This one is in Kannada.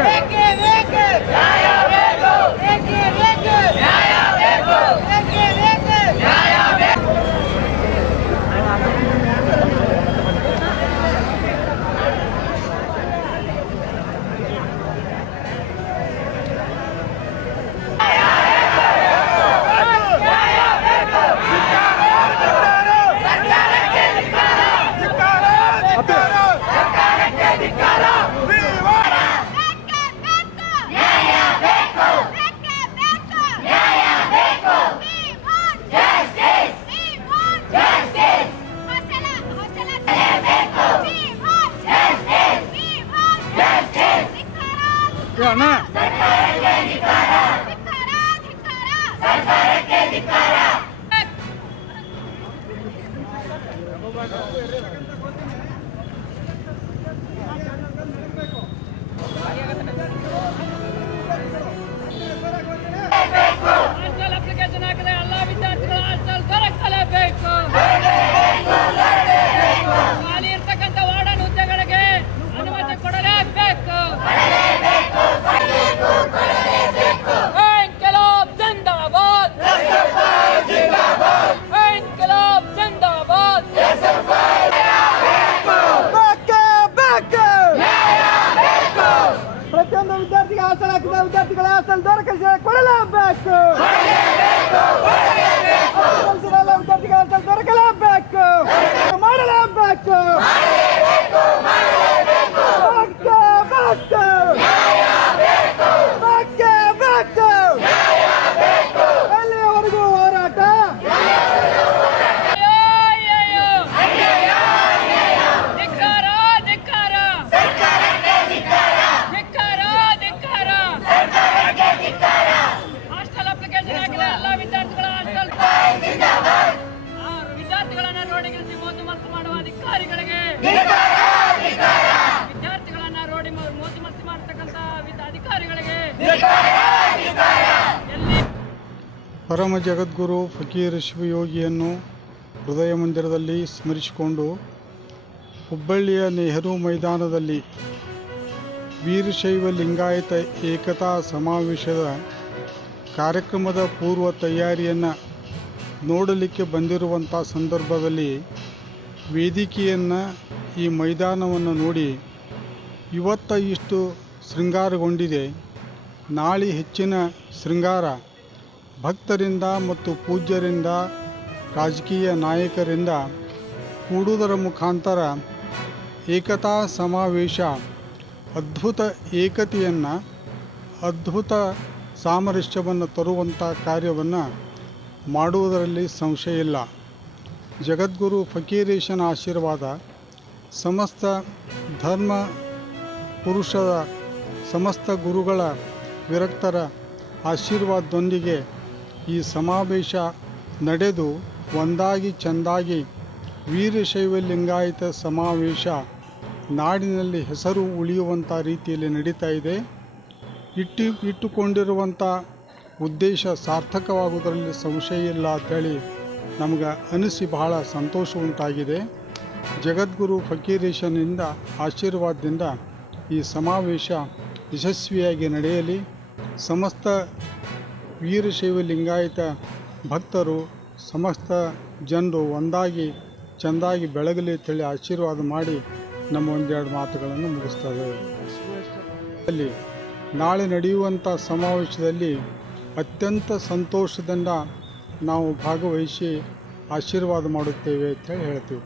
ಹೇಳ್ರಿ. ಅಣ್ಣ ಅಪ್ಲಿಕೇಶನ್ ಹಾಕಿದ್ರೆ ಎಲ್ಲ ವಿದ್ಯಾರ್ಥಿಗಳು ಹಾಸ್ಟೆಲ್ ದೊರಕಲೇಬೇಕು. ಖಾಲಿ ಇರ್ತಕ್ಕಂಥ ವಾರ್ಡನ್ ಹುದ್ದೆಗಳಿಗೆ ಅನುಮತಿ ಕೊಡಲೇಬೇಕು. ಇನ್ಕಿಲಾಬ್ ಜಿಂದಾಬಾದ್, ಇನ್ಕಿಲಾಬ್ ಜಿಂದಾಬಾದ್. ಪ್ರತಿಯೊಂದು ವಿದ್ಯಾರ್ಥಿಗೆ ಹಾಸನ ಹಾಕಿದ ವಿದ್ಯಾರ್ಥಿಗಳ ಹಾಸನ ದೊರಕಿಸಿ ಕೊಡಲೇಬೇಕು. ವಿದ್ಯಾರ್ಥಿಗೆ ಹಾಸನ ದೊರಕಲೇಬೇಕು, ಮಾಡಲೇಬೇಕು. ಎಲ್ಲಿಯವರೆಗೂ ಹೋರಾಟ? ಧಿಕ್ಕಾರ, ಧಿಕ್ಕಾರ, ಧಿಕ್ಕಾರ, ಧಿಕ್ಕಾರ. ಹಾಸ್ಟೆಲ್ ಅಪ್ಲಿಕೇಶನ್ ಹಾಕಿದ ಎಲ್ಲ ವಿದ್ಯಾರ್ಥಿಗಳ ಹಾಸ್ಟೆಲ್ ವಿದ್ಯಾರ್ಥಿಗಳನ್ನ ರೋಡಿಗಿಳಿಸಿ ಮೋಜು ಮಸ್ತಿ ಮಾಡುವ ಅಧಿಕಾರಿಗಳಿಗೆ, ವಿದ್ಯಾರ್ಥಿಗಳನ್ನ ರೋಡಿ ಮೋಜು ಮಸ್ತಿ ಮಾಡತಕ್ಕಂಥ ಅಧಿಕಾರಿಗಳಿಗೆ ಪರಮ ಜಗದ್ಗುರು ಫಕೀರ್ ಶಿವಯೋಗಿಯನ್ನು ಹೃದಯ ಮಂದಿರದಲ್ಲಿ ಸ್ಮರಿಸಿಕೊಂಡು ಹುಬ್ಬಳ್ಳಿಯ ನೆಹರು ಮೈದಾನದಲ್ಲಿ ವೀರಶೈವ ಲಿಂಗಾಯತ ಏಕತಾ ಸಮಾವೇಶದ ಕಾರ್ಯಕ್ರಮದ ಪೂರ್ವ ತಯಾರಿಯನ್ನು ನೋಡಲಿಕ್ಕೆ ಬಂದಿರುವಂಥ ಸಂದರ್ಭದಲ್ಲಿ ವೇದಿಕೆಯನ್ನು ಈ ಮೈದಾನವನ್ನು ನೋಡಿ ಇವತ್ತ ಇಷ್ಟು ಶೃಂಗಾರಗೊಂಡಿದೆ, ನಾಳೆ ಹೆಚ್ಚಿನ ಶೃಂಗಾರ ಭಕ್ತರಿಂದ ಮತ್ತು ಪೂಜ್ಯರಿಂದ ರಾಜಕೀಯ ನಾಯಕರಿಂದ ಕೂಡುವುದರ ಮುಖಾಂತರ ಏಕತಾ ಸಮಾವೇಶ ಅದ್ಭುತ ಏಕತೆಯನ್ನು, ಅದ್ಭುತ ಸಾಮರಸ್ಯವನ್ನು ತರುವಂಥ ಕಾರ್ಯವನ್ನು ಮಾಡುವುದರಲ್ಲಿ ಸಂಶಯ ಇಲ್ಲ. ಜಗದ್ಗುರು ಫಕೀರೇಶನ ಆಶೀರ್ವಾದ, ಸಮಸ್ತ ಧರ್ಮ ಪುರುಷರ, ಸಮಸ್ತ ಗುರುಗಳ ವಿರಕ್ತರ ಆಶೀರ್ವಾದದೊಂದಿಗೆ ಈ ಸಮಾವೇಶ ನಡೆದು ಒಂದಾಗಿ ಚೆಂದಾಗಿ ವೀರಶೈವ ಲಿಂಗಾಯತ ಸಮಾವೇಶ ನಾಡಿನಲ್ಲಿ ಹೆಸರು ಉಳಿಯುವಂಥ ರೀತಿಯಲ್ಲಿ ನಡೀತಾ ಇದೆ. ಇಟ್ಟುಕೊಂಡಿರುವಂಥ ಉದ್ದೇಶ ಸಾರ್ಥಕವಾಗುವುದರಲ್ಲಿ ಸಂಶಯ ಇಲ್ಲ ಅಂಥೇಳಿ ನಮಗೆ ಅನಿಸಿ ಬಹಳ ಸಂತೋಷ ಉಂಟಾಗಿದೆ. ಜಗದ್ಗುರು ಫಕೀರೇಶನಿಂದ ಆಶೀರ್ವಾದದಿಂದ ಈ ಸಮಾವೇಶ ಯಶಸ್ವಿಯಾಗಿ ನಡೆಯಲಿ. ಸಮಸ್ತ ವೀರಶೈವ ಲಿಂಗಾಯತ ಭಕ್ತರು, ಸಮಸ್ತ ಜನರು ಒಂದಾಗಿ ಚೆಂದಾಗಿ ಬೆಳಗಲಿ ಅಂತೇಳಿ ಆಶೀರ್ವಾದ ಮಾಡಿ ನಮ್ಮ ಒಂದೆರಡು ಮಾತುಗಳನ್ನು ಮುಗಿಸ್ತೇವೆ. ಅಲ್ಲಿ ನಾಳೆ ನಡೆಯುವಂಥ ಸಮಾವೇಶದಲ್ಲಿ ಅತ್ಯಂತ ಸಂತೋಷದಿಂದ ನಾವು ಭಾಗವಹಿಸಿ ಆಶೀರ್ವಾದ ಮಾಡುತ್ತೇವೆ ಅಂತೇಳಿ ಹೇಳ್ತೀವಿ.